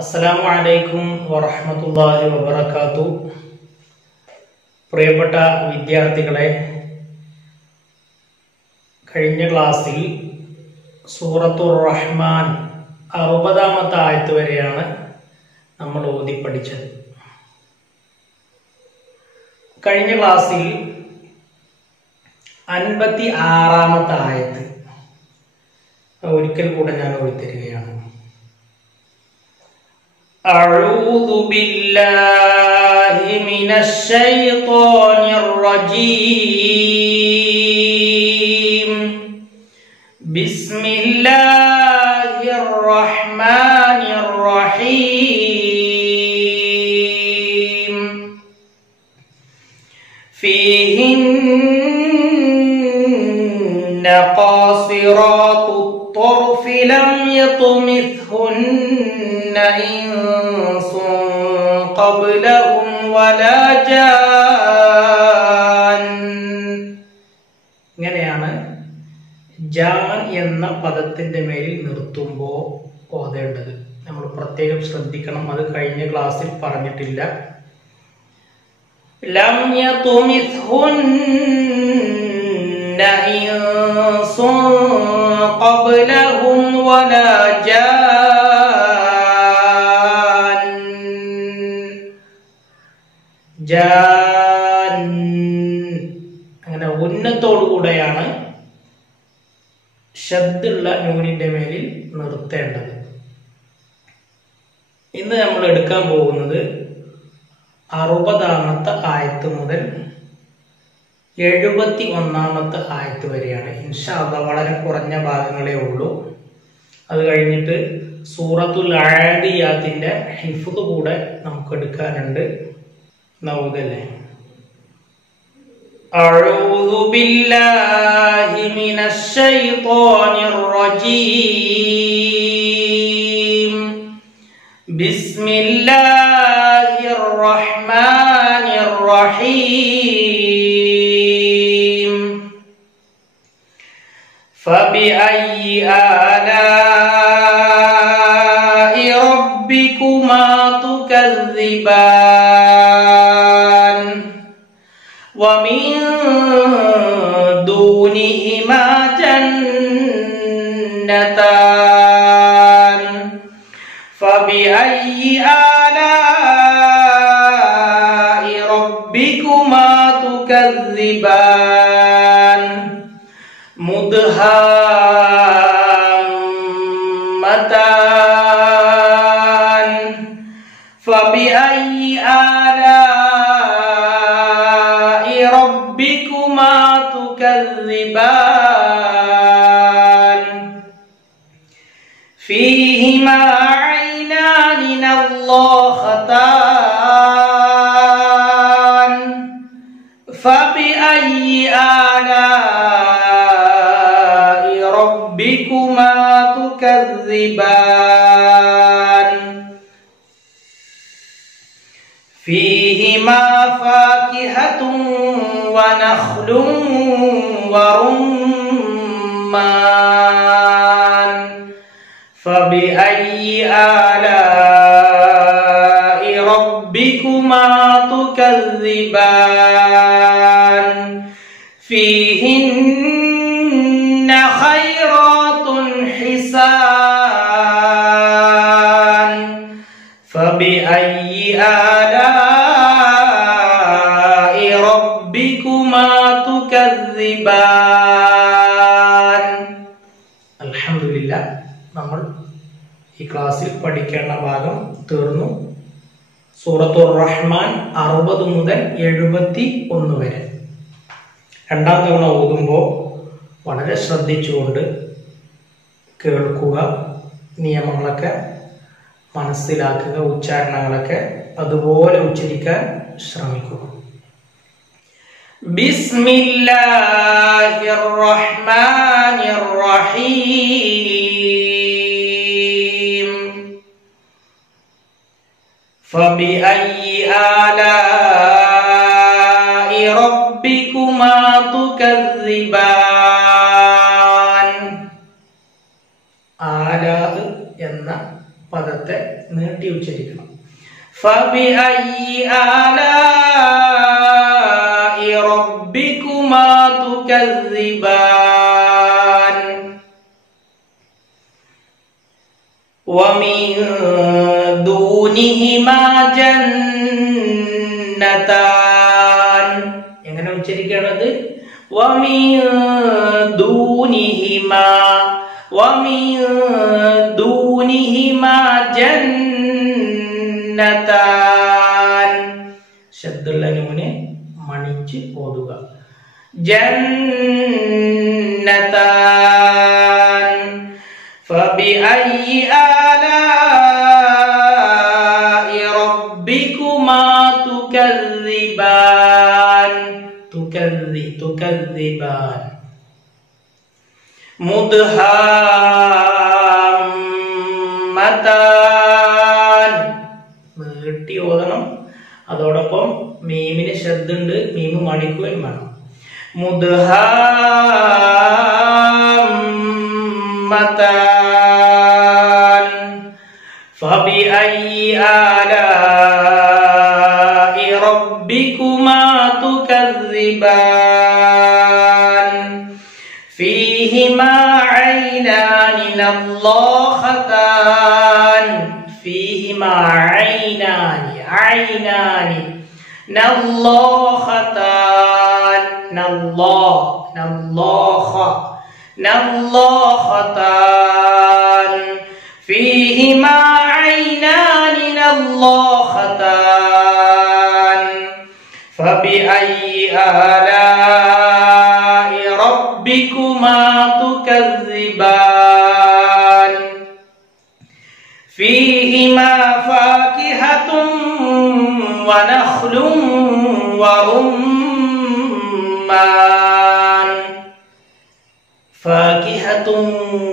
അസ്സലാമു അലൈക്കും വറഹ്മത്തുള്ളാഹി വബറകാതുഹു. പ്രിയപ്പെട്ട വിദ്യാർത്ഥികളെ, കഴിഞ്ഞ ക്ലാസ്സിൽ സൂറത്തുർ റഹ്മാൻ 60-ാമത്തെ ആയത്ത് വരെയാണ് നമ്മൾ ഓതി പഠിച്ചത്. കഴിഞ്ഞ ക്ലാസ്സിൽ 56-ാമത്തെ ആയത്ത് ഒരിക്കൽ കൂടെ ഞാൻ ഓതിത്തരികയാണ്. أعوذ بالله من الشيطان الرجيم. بسم الله الرحمن الرحيم. فيهن قاصرات الطرف لم يطمثهن إنس قبلهم ولا جان. ഇങ്ങനെയാണ് ജാൻ എന്ന പദത്തിന്റെ മേലിൽ നിർത്തുമ്പോൾ ഓതേണ്ടത്. നമ്മൾ പ്രത്യേകം ശ്രദ്ധിക്കണം, അത് കഴിഞ്ഞ ക്ലാസ്സിൽ പറഞ്ഞിട്ടില്ല. ലം യതുമിത്ഹുന്ന ഇൻസുൻ ഖബ്ലഹും വലാ ജാൻ. അങ്ങനെ ഉന്നത്തോടുകൂടെയാണ് ശബ്ദുള്ള നൂനിന്റെ മേലിൽ നിർത്തേണ്ടത്. ഇന്ന് നമ്മൾ എടുക്കാൻ പോകുന്നത് 60-ാമത്തെ ആയത്ത് മുതൽ 71-ാമത്തെ ആയത്ത് വരെയാണ്. ഇൻഷാ അല്ലാഹ് വളരെ കുറഞ്ഞ ഭാഗങ്ങളേ ഉള്ളൂ. അത് കഴിഞ്ഞിട്ട് സൂറത്തുൽ ആദിയാത്തിന്റെ ഹിഫ്ദ് കൂടെ നമുക്ക് എടുക്കാനുണ്ട്. നൗദല്ലേ. أعوذ بالله من الشيطان الرجيم. بسم الله الرحمن الرحيم. فبأي آلاء ربكما تكذبان ومن دونهما جنتان فبأي آلاء ربكما تكذبان مدهامتان فبأي آلاء ربكما تكذبان فيهما عينان نضاختان فبأي آلاء ربكما تكذبان فيهما فاكهة ونخل ورمان فبأي آلاء ربكما تكذبان فيهن خيرات حسان فبأي آلاء ربكما تكذبان. അൽഹംദുലില്ലാ, നമ്മൾ ഈ ക്ലാസ്സിൽ പഠിക്കേണ്ട ഭാഗം തീർന്നു. സൂറത്തുർ റഹ്മാൻ 60 മുതൽ 71 വരെ. രണ്ടാം തവണ ഓതുമ്പോൾ വളരെ ശ്രദ്ധിച്ചുകൊണ്ട് കേൾക്കുക, നിയമങ്ങളൊക്കെ മനസ്സിലാക്കുക, ഉച്ചാരണങ്ങളൊക്കെ അതുപോലെ ഉച്ചരിക്കാൻ ശ്രമിക്കുക. ബിസ്മില്ലാഹിർ റഹ്മാനിർ റഹീം. ഫബിഅയ്യി ആലാഇ റബ്ബികുമാ തുകദ്ദിബാൻ. ആലാ എന്ന പദത്തെ നീട്ടി ഉച്ചരിക്കണം. ഫബിഅയ്യി ആലാഇ റബ്ബികുമാ തുകദ്ദിബാൻ വമിൻ ദൂനിഹിമാ ജന്നതാൻ. എങ്ങനെ ഉച്ചരിക്കേണ്ടത്? വമിൻ ദൂനിഹിമാ ജന്നതാൻ. ശബ്ദുള്ള നൂനെ മണിച്ച് ഓതുക. ജന്നതാൻ. ഫബിഅയ്യി ആലാഇ റബ്ബികുമാ തുകദ്ദിബാൻ. തുകദ്ദിബാൻ. മുദ്ഹാമ്മതാൻ. നീട്ടി ഓതണം. അതോടൊപ്പം മീമിന് ശബ്ദുണ്ട്, മീമ് മണിക്കുകയും വേണം. മുദ്ഹാമ്മതാൻ. ഫബിഅയ്യി ആലാഇ റബ്ബികുമാ തുകദ്ദിബാൻ ഫീഹിമാ ഐനാനി നളാഖതാൻ. ഫീഹിമാ ഐനാനി നളാഖതാൻ. നളാഖതാൻ. ഫീഹിമാ ഐനാനി നളാഖതാൻ. ഫബിഅയ്യി ആലാഇ റബ്ബികുമാ തുകദ്ദിബാൻ ഫീഹിമാ ഫാകിഹത്തുൻ വനഖ്ലുൻ വറുമ്മാൻ. ഫാകിഹത്തുൻ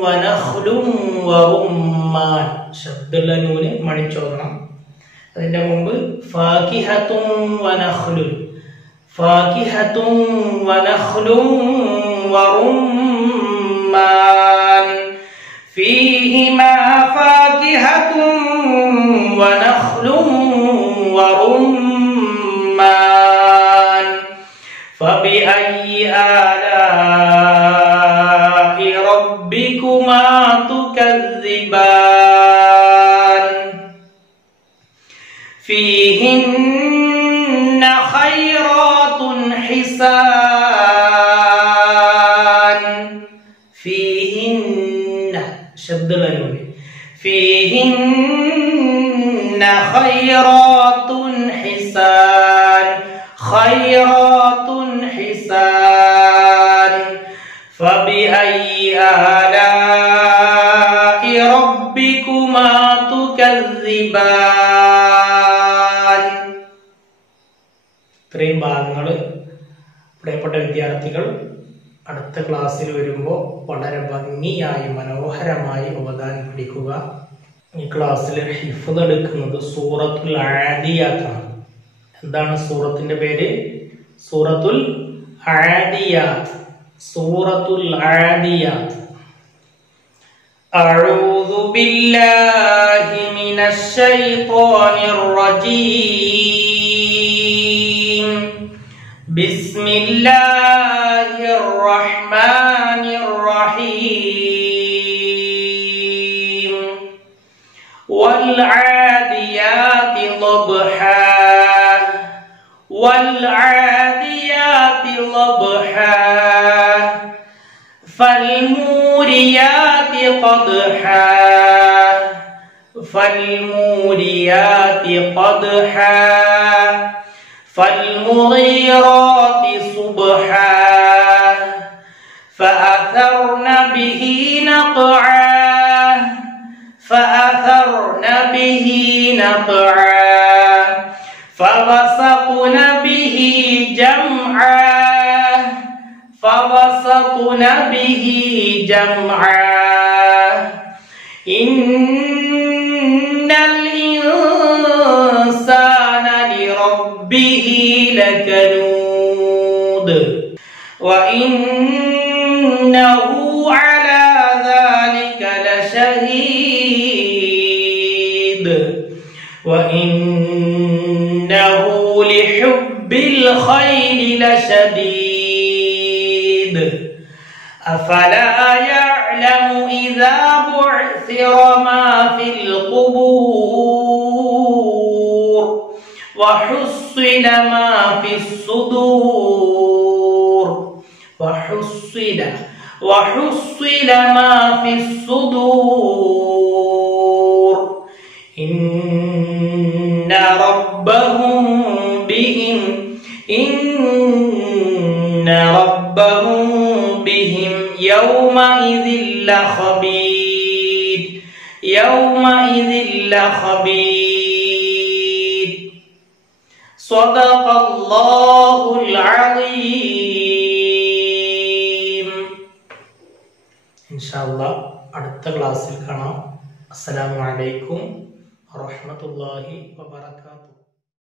വനഖ്ലുൻ വറുമ്മാൻ. ശബ്ദുള്ള നൂന് മണിച്ചോദണം. അതിന്റെ മുമ്പ് ഫാകിഹത്തുൻ വനഖ്ലുൻ. ഫാകിഹത്തുൻ വനഖ്ലുൻ വറുമ്മാൻ. ഫീഹിമാ ഫാകിഹത്തുൻ വനഖ്ലുൻ വറുമ്മാൻ. ഫബിഅയ്യി ആലാഇ റബ്ബികുമാ തുകദ്ദിബാൻ ഫീഹിന്ന ഖൈറാത്തുൻ ഹിസാൻ. ഫീഹിന്ന ശബ്ദുള്ള നൂന്. ഫീഹിന്ന ഖൈറാത്തുൻ ഹിസാൻ. ഖൈറാത്തുൻ ഹിസാൻ. ഫബിഅയ്യി ആലാഇ റബ്ബികുമാ തുകദ്ദിബാൻ. ഇത്രയും ഭാഗങ്ങൾ പ്രിയപ്പെട്ട വിദ്യാർത്ഥികൾ അടുത്ത ക്ലാസ്സിൽ വരുമ്പോൾ വളരെ ഭംഗിയായി മനോഹരമായി ഓതാൻ പഠിക്കുക. ഈ ക്ലാസ്സിൽ ഹിഫ്ദ് എടുക്കുന്നത് സൂറത്തുൽ ആദിയാത്താണ്. എന്താണ് സൂറത്തിന്റെ പേര്? സൂറത്തുൽ ആദിയാത്ത്. സൂറത്തുൽ ആദിയാത്ത്. അഊദു ബില്ലാഹി മിനശ് ശൈത്വാനിർ റജീം. ബിസ്മില്ലാഹിർ റഹ്മാനിർ റഹീം. വൽ ആദിയാതി ളബ്ഹാ. വൽ ആദിയാതി ളബ്ഹാ. ഫൽമൂരിയാതി ഖദ്ഹാ. ഫൽമൂരിയാതി ഖദ്ഹാ. فالمغيرات صبحا. فأثرن به نقعا. فأثرن به نقعا. فوسطن به جمعا. فوسطن به جمعا. إن الإنسان لربه لكنود وإنه على ذلك لشهيد. وإنه لحب الخير لشديد أفلا يعلم إذا بعثر ما في القبور وحصل ما في الصدور وحصل ما في الصدور إن ربهم بهم يومئذ لخبير صدق الله العظيم. ഇൻഷാല്ലാ അടുത്ത ക്ലാസ്സിൽ കാണാം. അസ്സലാമു അലൈക്കും വറഹ്മത്തുള്ളാഹി വബറകാതുഹു.